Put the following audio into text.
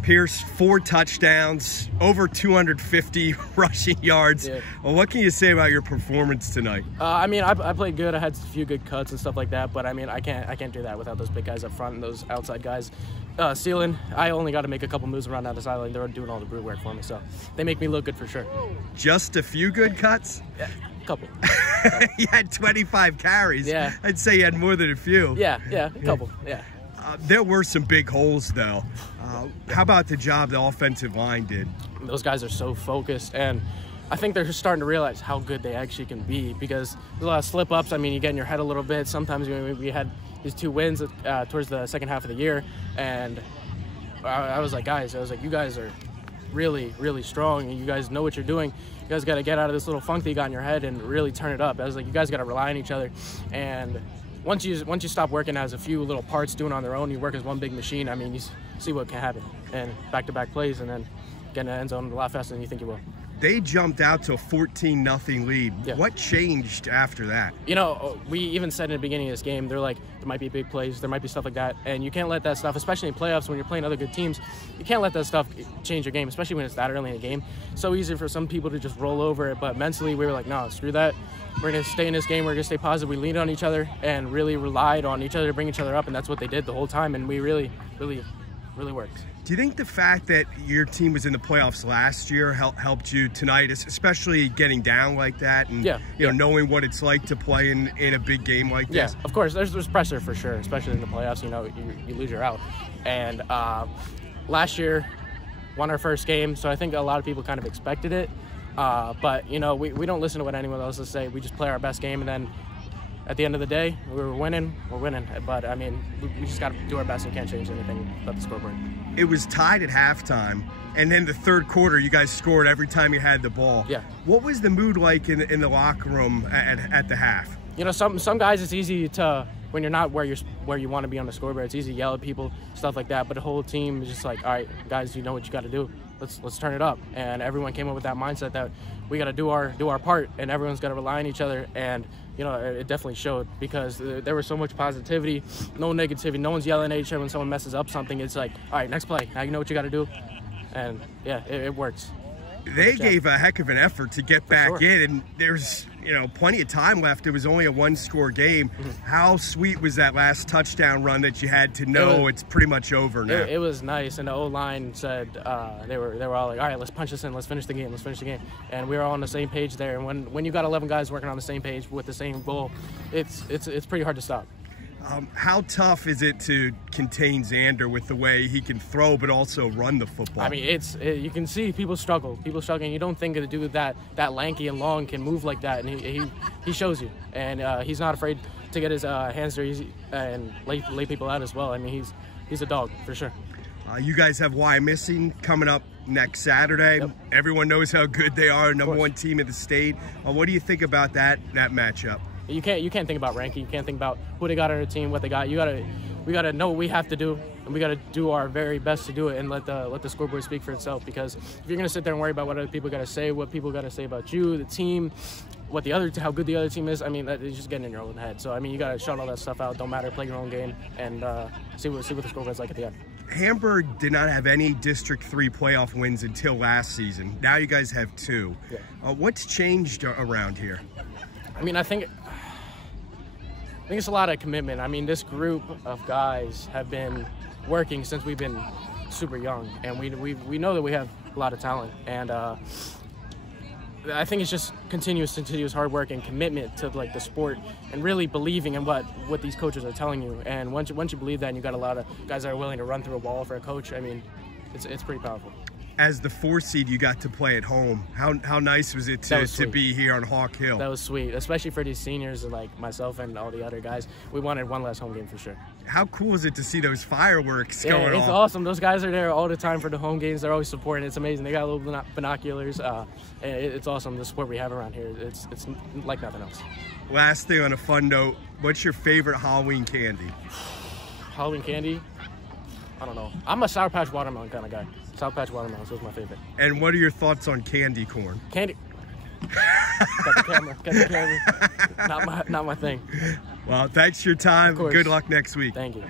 Pierce, 4 touchdowns, over 250 rushing yards. Yeah. Well, what can you say about your performance tonight? I mean, I played good. I had a few good cuts and stuff like that. But I mean, I can't do that without those big guys up front and those outside guys stealing. I only got to make a couple moves around out the sideline. They were doing all the brute work for me, so they make me look good for sure. Just a few good cuts? Yeah, a couple. You had 25 carries. Yeah. I'd say you had more than a few. Yeah, a couple. Yeah. There were some big holes, though. How about the job the offensive line did? Those guys are so focused, and I think they're just starting to realize how good they actually can be, because there's a lot of slip-ups. I mean, you get in your head a little bit. Sometimes we had these 2 wins towards the second half of the year, and I was like, you guys are really, really strong, and you guys know what you're doing. You guys got to get out of this little funk that you got in your head and really turn it up. I was like, you guys got to rely on each other, and once you stop working as a few little parts doing on their own, you work as one big machine. I mean, you see what can happen, and back-to-back plays, and then get in the end zone a lot faster than you think you will. They jumped out to a 14-0 lead. Yeah. What changed after that? You know, we even said in the beginning of this game, they're like, there might be big plays, there might be stuff like that, and you can't let that stuff, especially in playoffs when you're playing other good teams, you can't let that stuff change your game, especially when it's that early in the game. So easy for some people to just roll over it, but mentally we were like, no, screw that. We're going to stay in this game. We're going to stay positive. We leaned on each other and really relied on each other to bring each other up, and that's what they did the whole time, and we really worked. Do you think the fact that your team was in the playoffs last year helped you tonight, especially getting down like that and knowing what it's like to play in a big game like this? Yeah, of course. There's pressure for sure, especially in the playoffs. You know, you lose, you're out. And last year, won our first game, so I think a lot of people kind of expected it. But, you know, we don't listen to what anyone else says. We just play our best game, and then at the end of the day, we're winning. But, I mean, we just got to do our best and can't change anything but the scoreboard. It was tied at halftime, and then the third quarter, you guys scored every time you had the ball. Yeah. What was the mood like in the locker room at the half? You know, some guys, it's easy to, when you're not where you want to be on the scoreboard, it's easy to yell at people, stuff like that. But the whole team is just like, all right, guys, you know what you got to do. Let's turn it up. And everyone came up with that mindset that we got to do our part, and everyone's got to rely on each other. And you know, it definitely showed, because there was so much positivity, no negativity. No one's yelling at each other when someone messes up something. It's like, all right, next play. Now you know what you got to do. And yeah, it works. They gave a heck of an effort to get back in, and there's, you know, plenty of time left. It was only a 1-score game. How sweet was that last touchdown run that you had to know it's pretty much over now? It was nice, and the O-line said they were all like, all right, let's punch this in, let's finish the game, and we were all on the same page there. And when you got 11 guys working on the same page with the same goal, it's pretty hard to stop. How tough is it to contain Xander with the way he can throw but also run the football? I mean, you can see people struggle. You don't think a dude that lanky and long can move like that, and he shows you. And he's not afraid to get his hands there and lay people out as well. I mean, he's a dog for sure. You guys have Wyomissing coming up next Saturday. Yep. Everyone knows how good they are, #1 team in the state. What do you think about that matchup? You can't think about ranking. You can't think about who they got on their team, what they got. We gotta know what we have to do, and we gotta do our very best to do it, and let the scoreboard speak for itself. Because if you're gonna sit there and worry about what other people gotta say, what people gotta say about you, the team, how good the other team is, I mean, that is just getting in your own head. So I mean, you gotta shut all that stuff out. Don't matter. Play your own game and see what the scoreboard's like at the end. Hamburg did not have any District 3 playoff wins until last season. Now you guys have 2. Yeah. What's changed around here? I mean, I think it's a lot of commitment. I mean, this group of guys have been working since we've been super young, and we know that we have a lot of talent, and I think it's just continuous hard work and commitment to like the sport, and really believing in what these coaches are telling you. And once you believe that, and you got a lot of guys that are willing to run through a wall for a coach, I mean, it's pretty powerful. As the 4 seed, you got to play at home. How nice was it to be here on Hawk Hill? That was sweet, especially for these seniors like myself and all the other guys. We wanted one last home game for sure. How cool is it to see those fireworks going on? It's awesome. Those guys are there all the time for the home games. They're always supporting. It's amazing. They got little binoculars. It's awesome, the sport we have around here. It's like nothing else. Last thing on a fun note, what's your favorite Halloween candy? Halloween candy? I don't know. I'm a Sour Patch Watermelon kind of guy. Sour Patch Watermelons was my favorite. And what are your thoughts on candy corn? Got the camera. Not my thing. Well, thanks for your time. Of course. Good luck next week. Thank you.